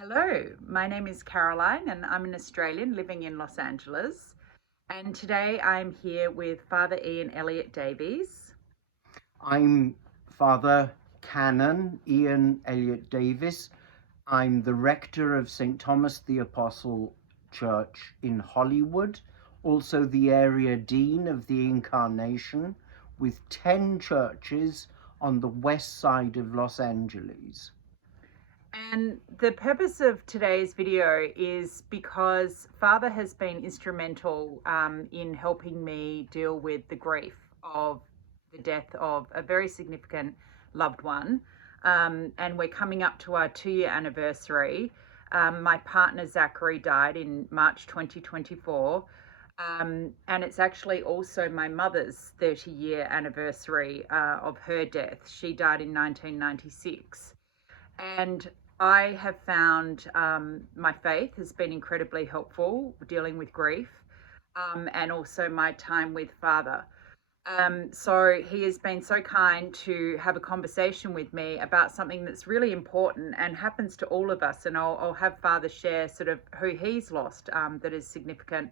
Hello, my name is Caroline and I'm an Australian living in Los Angeles. And today I'm here with Father Ian Elliot Davies. I'm Father Canon Ian Elliot Davies. I'm the rector of St. Thomas the Apostle Church in Hollywood, also the area dean of the Incarnation, with 10 churches on the west side of Los Angeles. And the purpose of today's video is because Father has been instrumental in helping me deal with the grief of the death of a very significant loved one. And we're coming up to our 2 year anniversary. My partner Zachary died in March 2024. And it's actually also my mother's 30-year anniversary of her death. She died in 1996. And I have found my faith has been incredibly helpful dealing with grief, and also my time with Father. So he has been so kind to have a conversation with me about something that's really important and happens to all of us. And I'll have Father share sort of who he's lost that is significant.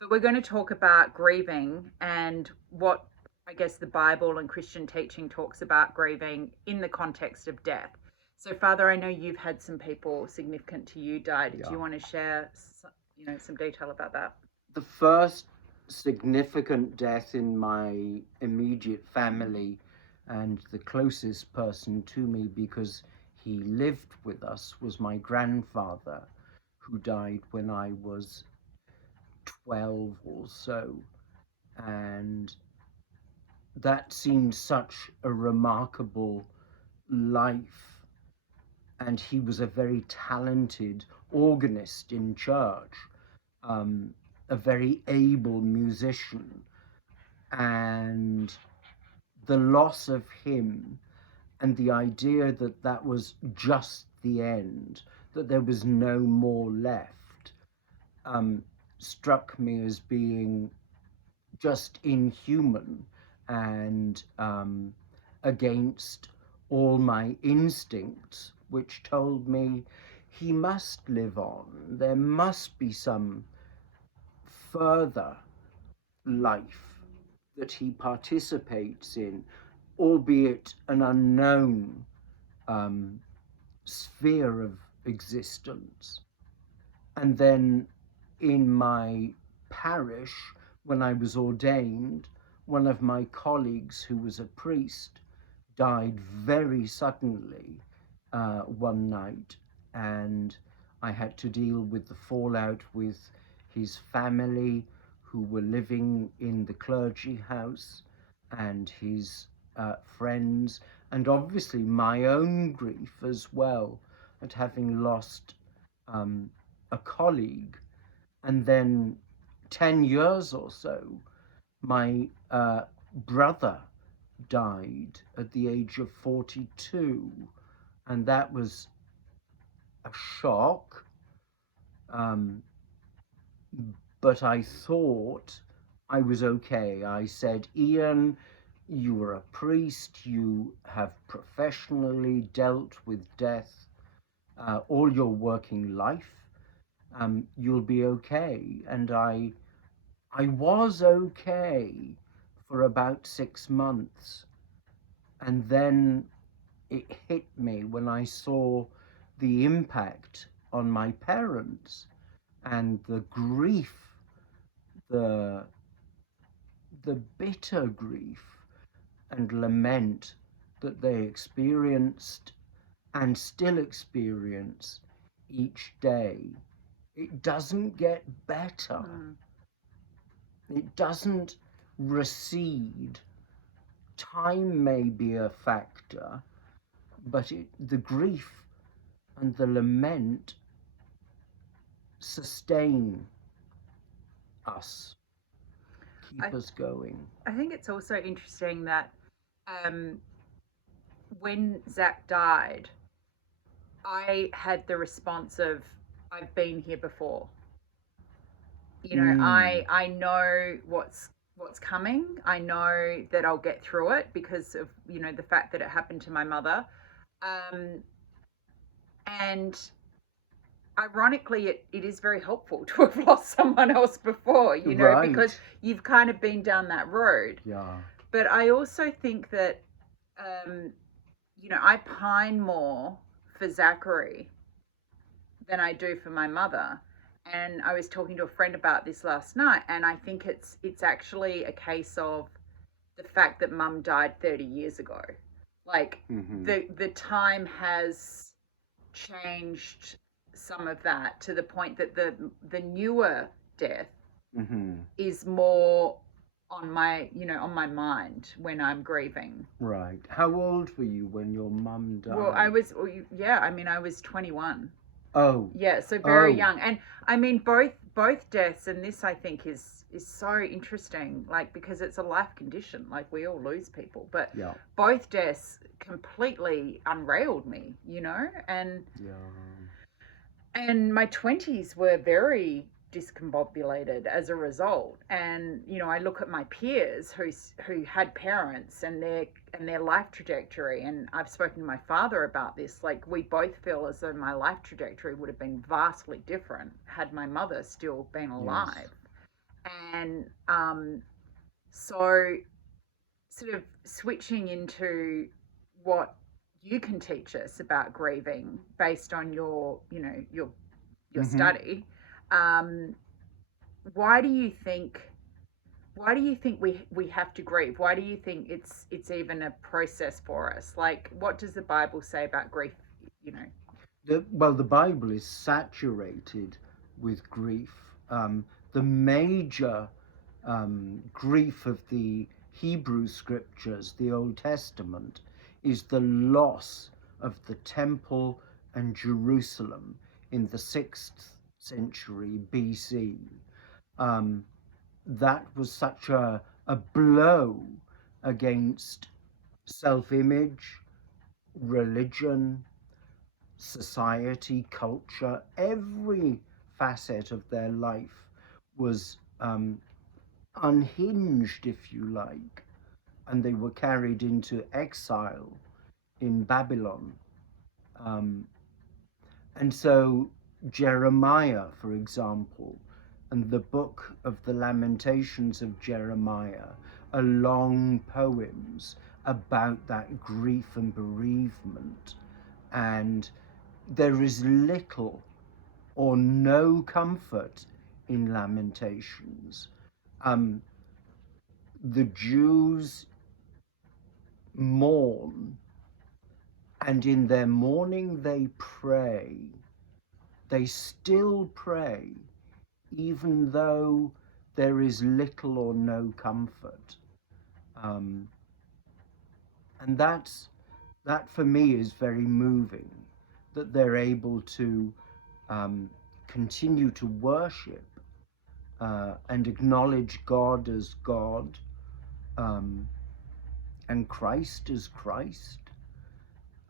But we're going to talk about grieving and what I guess the Bible and Christian teaching talks about grieving in the context of death. So, Father, I know you've had some people significant to you die. Do Yeah. you want to share, some detail about that? The first significant death in my immediate family and the closest person to me because he lived with us was my grandfather, who died when I was 12 or so. And that seemed such a remarkable life. And he was a very talented organist in church, um, a very able musician. And the loss of him and the idea that that was just the end, that there was no more left, um, struck me as being just inhuman and against all my instincts, which told me he must live on. There must be some further life that he participates in, albeit an unknown um, sphere of existence. And then in my parish, when I was ordained, one of my colleagues who was a priest died very suddenly one night, and I had to deal with the fallout with his family who were living in the clergy house and his friends, and obviously my own grief as well at having lost um, a colleague. And then 10 years or so, my brother died at the age of 42. And that was a shock. Um, but I thought I was okay. I said, Ian, you are a priest, you have professionally dealt with death all your working life. You'll be okay. And I was okay for about 6 months. And then it hit me when I saw the impact on my parents and the grief, the the bitter grief and lament that they experienced and still experience each day. It doesn't get better. It doesn't recede. Time may be a factor, but the grief and the lament sustain us, I, keep us going. I think it's also interesting that um, when Zach died, I had the response of, I've been here before. Mm, I know what's coming. I know that I'll get through it because of the fact that it happened to my mother, and ironically, it is very helpful to have lost someone else before, you know, Right. because you've kind of been down that road. Yeah. But I also think that, um, you know, I pine more for Zachary than I do for my mother. And I was talking to a friend about this last night, and I think it's actually a case of the fact that mum died 30 years ago. Like Mm-hmm. the time has changed some of that to the point that the newer death Mm-hmm. is more on my, you know, on my mind when I'm grieving. Right. How old were you when your mum died? Well, I was, yeah, I mean, I was 21. Oh. Yeah, so very Oh. young. And I mean, both deaths, and this I think is so interesting, like because it's a life condition. Like we all lose people, but Yeah. both deaths completely unrailed me, you know. Yeah. And my 20s were very discombobulated as a result. And you know, I look at my peers who had parents and their life trajectory, and I've spoken to my father about this. Like we both feel as though my life trajectory would have been vastly different had my mother still been alive. And so sort of switching into what you can teach us about grieving based on your, you know, your Mm-hmm. study. Um, why do you think we have to grieve? Why do you think it's even a process for us? Like, what does the Bible say about grief? You know. Well, the Bible is saturated with grief. The major grief of the Hebrew scriptures, the Old Testament, is the loss of the temple and Jerusalem in the 6th century BC. That was such a blow against self-image, religion, society, culture. Every facet of their life was unhinged, if you like, and they were carried into exile in Babylon. Um, and so Jeremiah, for example, and the book of the Lamentations of Jeremiah are long poems about that grief and bereavement. And there is little or no comfort in Lamentations. The Jews mourn, and in their mourning they pray. They still pray, even though there is little or no comfort. And that for me is very moving, that they're able to continue to worship and acknowledge God as God, and Christ as Christ.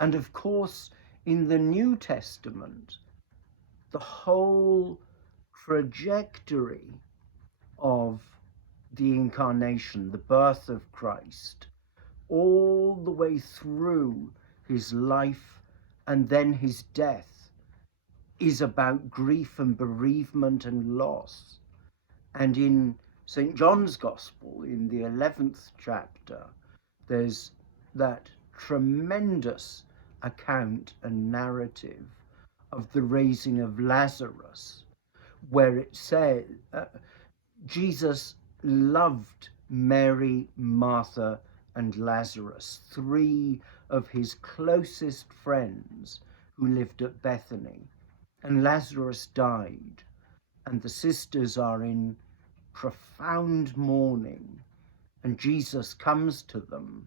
And of course, in the New Testament, the whole trajectory of the incarnation, the birth of Christ, all the way through his life and then his death, is about grief and bereavement and loss. And in St. John's Gospel, in the 11th chapter, there's that tremendous account and narrative of the raising of Lazarus, where it says Jesus loved Mary, Martha, and Lazarus, 3 of his closest friends who lived at Bethany. And Lazarus died, and the sisters are in profound mourning, and Jesus comes to them.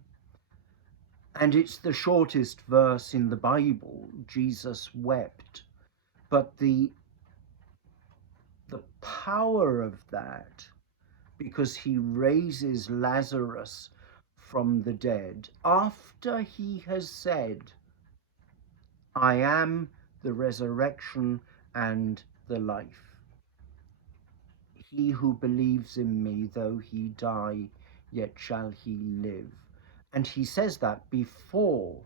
And it's the shortest verse in the Bible. Jesus wept. But the power of that, because he raises Lazarus from the dead after he has said, I am the resurrection and the life. He who believes in me, though he die, yet shall he live. And he says that before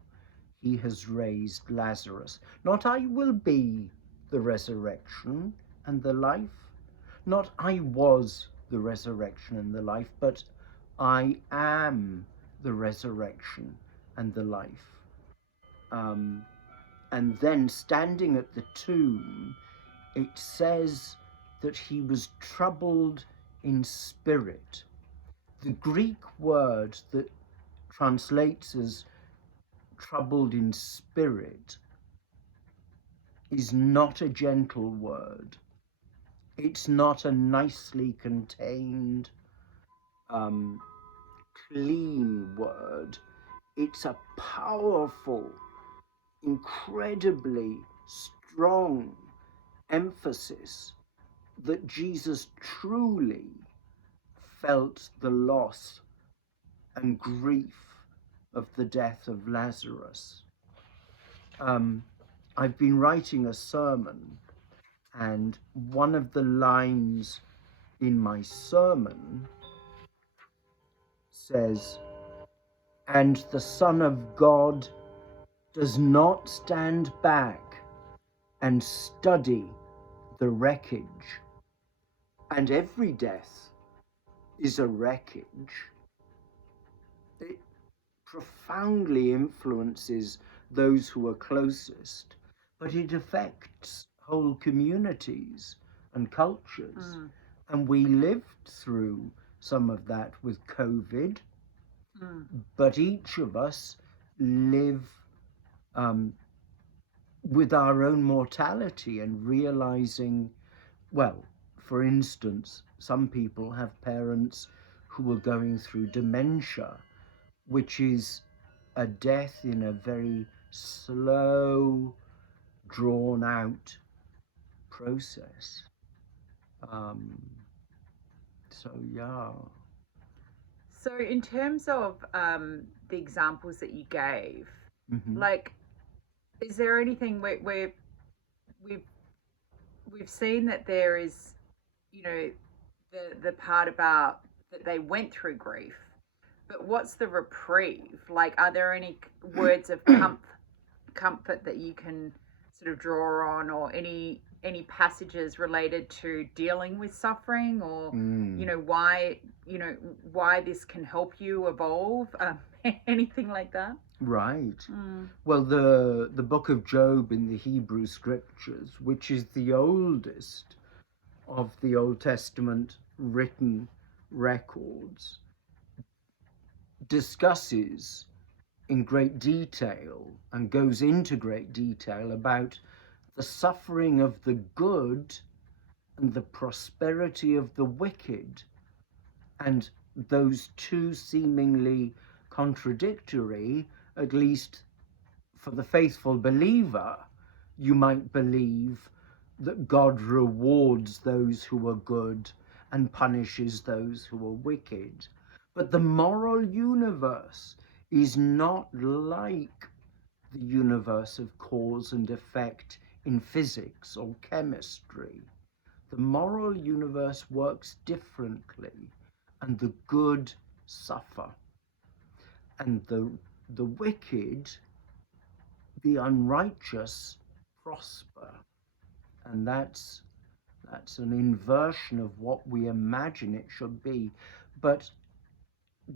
he has raised Lazarus. Not I will be the resurrection and the life. Not I was the resurrection and the life, but I am the resurrection and the life. And then standing at the tomb, it says that he was troubled in spirit. The Greek word that translates as troubled in spirit is not a gentle word. It's not a nicely contained, clean word. It's a powerful, incredibly strong emphasis that Jesus truly felt the loss and grief of the death of Lazarus. I've been writing a sermon, and one of the lines in my sermon says, "And the Son of God does not stand back and study the wreckage." And every death is a wreckage. It profoundly influences those who are closest, but it affects whole communities and cultures. And we lived through some of that with COVID, but each of us live with our own mortality and realizing, well, for instance, some people have parents who are going through dementia, which is a death in a very slow, drawn out process. So yeah. So in terms of the examples that you gave, like, is there anything where we've seen that there is, you know, the part about that they went through grief, but what's the reprieve? Like, are there any words of comfort that you can sort of draw on, or any passages related to dealing with suffering, or why this can help you evolve, anything like that? Right. Well, the book of Job in the Hebrew scriptures, which is the oldest of the Old Testament written records, discusses in great detail and goes into great detail about the suffering of the good and the prosperity of the wicked. And those two seemingly contradictory, at least for the faithful believer, you might believe that God rewards those who are good and punishes those who are wicked. But the moral universe is not like the universe of cause and effect in physics or chemistry. The moral universe works differently, and the good suffer, and the wicked, the unrighteous, prosper. And that's an inversion of what we imagine it should be. But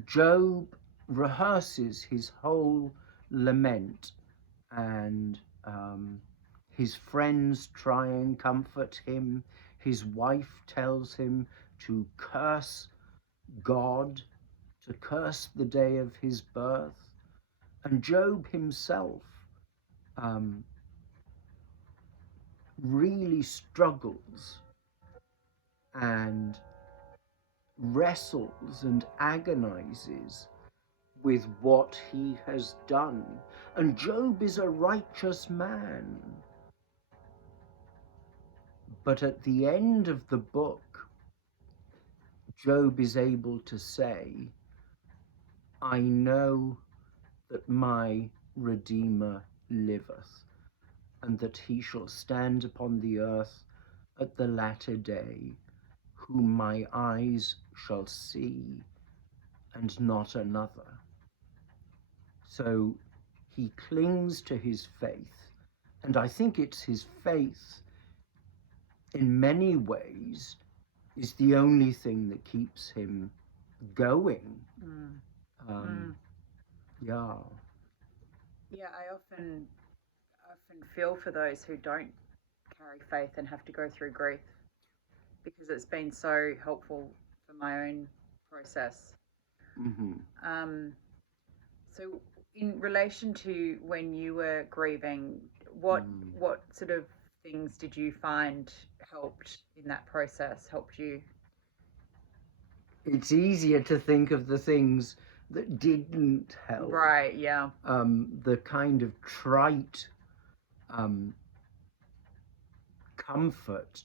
Job rehearses his whole lament, and his friends try and comfort him. His wife tells him to curse God, to curse the day of his birth. And Job himself really struggles and wrestles and agonizes with what he has done. And Job is a righteous man. But at the end of the book, Job is able to say, "I know that my Redeemer liveth, and that he shall stand upon the earth at the latter day, whom my eyes shall see, and not another." So he clings to his faith, and I think it's his faith in many ways, is the only thing that keeps him going. Mm. Um, yeah. Yeah, I often feel for those who don't carry faith and have to go through grief, because it's been so helpful for my own process. Hmm. Um, so, in relation to when you were grieving, what Mm. what sort of things did you find helped in that process? Helped you? It's easier to think of the things that didn't help. Right. Yeah. The kind of trite comfort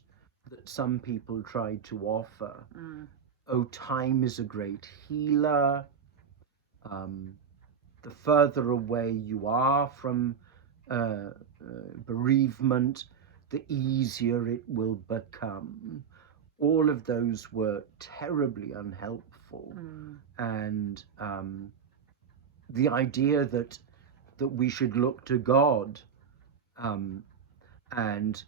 that some people try to offer. Mm. Oh, time is a great healer. Um, the further away you are from bereavement, the easier it will become. All of those were terribly unhelpful. Mm. And the idea that we should look to God um, and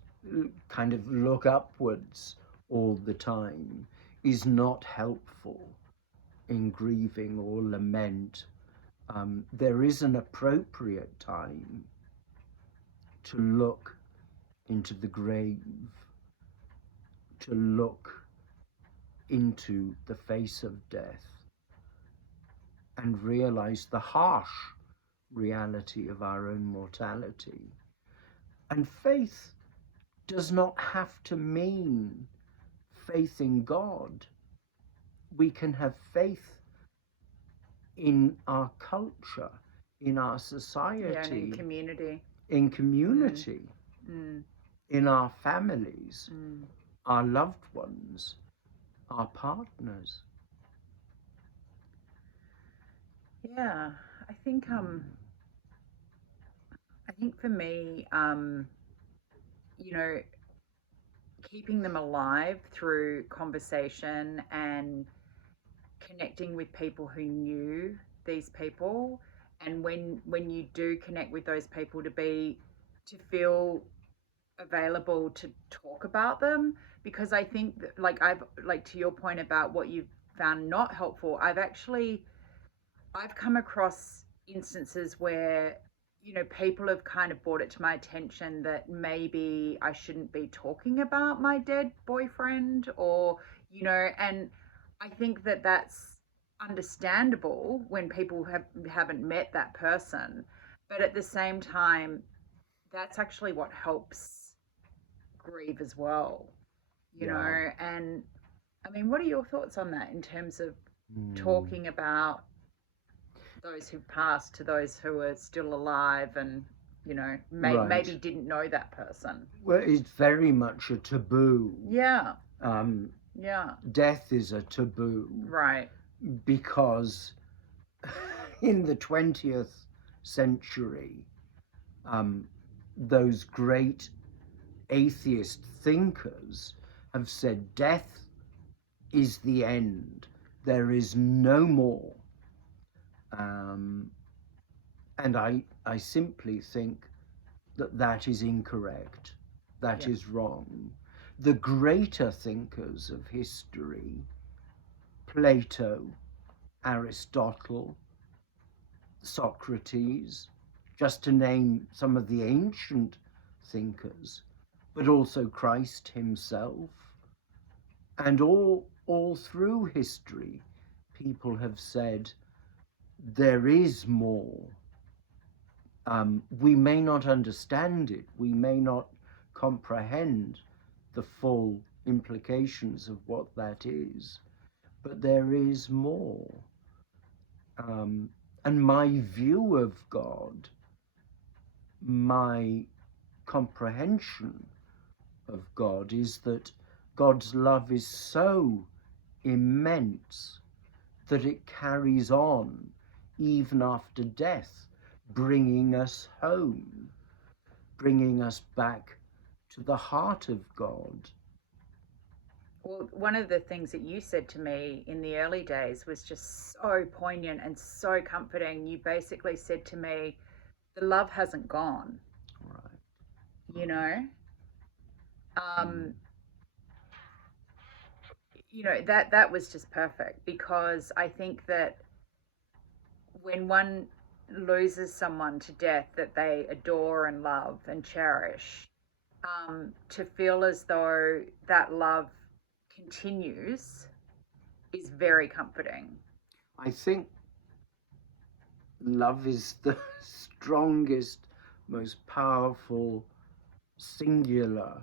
kind of look upwards all the time is not helpful in grieving or lament. There is an appropriate time to look into the grave, to look into the face of death and realize the harsh reality of our own mortality. And faith does not have to mean faith in God. We can have faith in our culture, in our Yeah, and in society, community. in community, Mm. in our families, Mm. our loved ones, our partners. Yeah, I think I think for me, you know, keeping them alive through conversation and connecting with people who knew these people, and when you do connect with those people, to feel available to talk about them, because I think that, like to your point about what you've found not helpful, I've come across instances where, people have kind of brought it to my attention that maybe I shouldn't be talking about my dead boyfriend, or, and I think that that's understandable when people haven't met that person. But at the same time, that's actually what helps grieve as well, Yeah. and I mean, what are your thoughts on that in terms of Mm. talking about those who passed to those who are still alive, and maybe Right. didn't know that person? Well, it's very much a taboo. Yeah. Um, Yeah. Death is a taboo Right. because in the 20th century, um, those great atheist thinkers have said death is the end. There is no more. Um, and I simply think that that is incorrect. That Yeah. is wrong. The greater thinkers of history, Plato, Aristotle, Socrates, just to name some of the ancient thinkers, but also Christ himself, and all through history, people have said there is more. We may not understand it, we may not comprehend the full implications of what that is, but there is more. Um, and my view of God, my comprehension of God, is that God's love is so immense that it carries on even after death, bringing us home, bringing us back to the heart of God. Well, one of the things that you said to me in the early days was just so poignant and so comforting. You basically said to me, the love hasn't gone, Right. you know? Mm. Um, that was just perfect, because I think that when one loses someone to death that they adore and love and cherish, to feel as though that love continues is very comforting. I think love is the strongest, most powerful, singular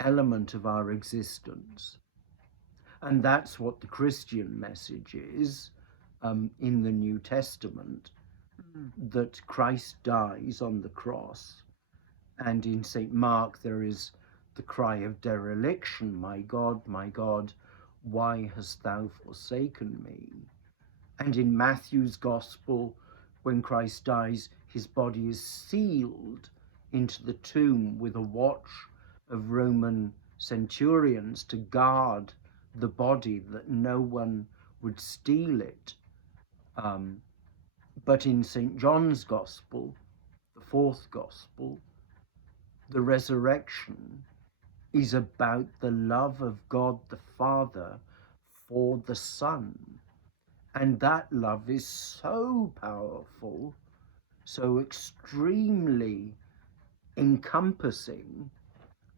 element of our existence. And that's what the Christian message is in the New Testament, that Christ dies on the cross. And in St. Mark, there is the cry of dereliction, my God, why hast thou forsaken me? And in Matthew's Gospel, when Christ dies, his body is sealed into the tomb with a watch of Roman centurions to guard the body, that no one would steal it. But in St. John's Gospel, the fourth Gospel, the resurrection is about the love of God the Father for the Son. And that love is so powerful, so extremely encompassing,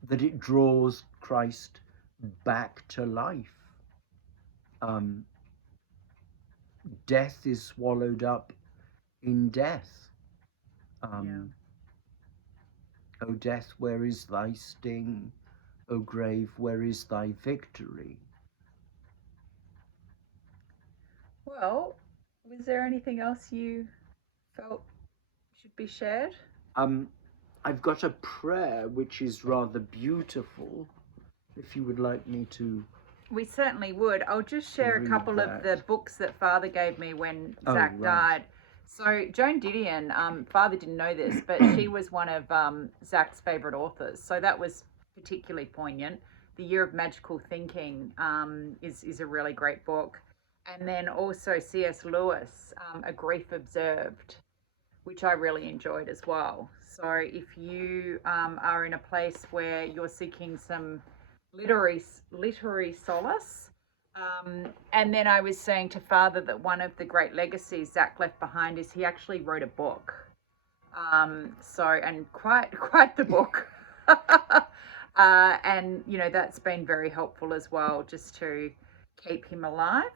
that it draws Christ back to life. Death is swallowed up in death. O death, where is thy sting? O grave, where is thy victory? Well, was there anything else you felt should be shared? I've got a prayer which is rather beautiful, if you would like me to. We certainly would. I'll just share a couple of the books that Father gave me when Zach died. So Joan Didion, Father didn't know this, but she was one of Zach's favourite authors. So that was particularly poignant. The Year of Magical Thinking is a really great book. And then also C.S. Lewis, A Grief Observed, which I really enjoyed as well. So if you are in a place where you're seeking some literary solace, and then I was saying to Father that one of the great legacies Zach left behind is he actually wrote a book. And quite the book. And that's been very helpful as well, just to keep him alive.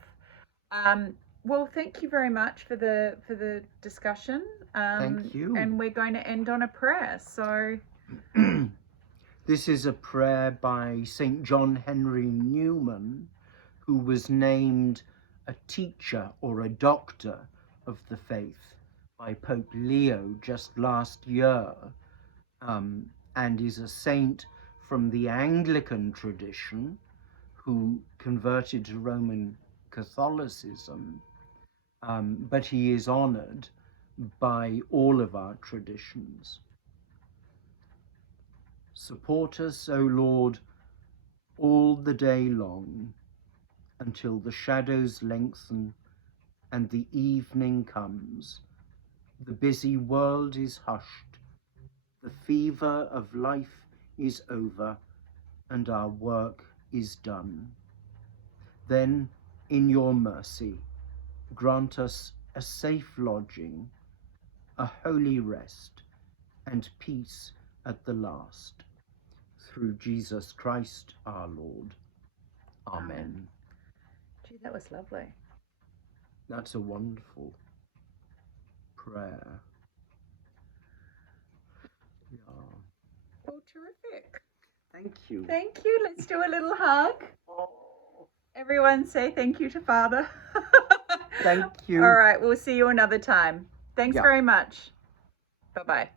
Well, thank you very much for the discussion. Thank you. And we're going to end on a prayer. So this is a prayer by St. John Henry Newman, who was named a teacher or a doctor of the faith by Pope Leo just last year, and is a saint from the Anglican tradition who converted to Roman Catholicism, but he is honoured by all of our traditions. Support us, O Lord, all the day long, until the shadows lengthen and the evening comes. The busy world is hushed, the fever of life is over, and our work is done. Then, in your mercy, grant us a safe lodging, a holy rest, and peace at the last. Through Jesus Christ our Lord. Amen. Gee, that was lovely. That's a wonderful prayer. Yeah. Well, terrific. Thank you. Thank you. Let's do a little hug. Everyone say thank you to Father. Thank you. All right, we'll see you another time. Thanks very much. Bye-bye.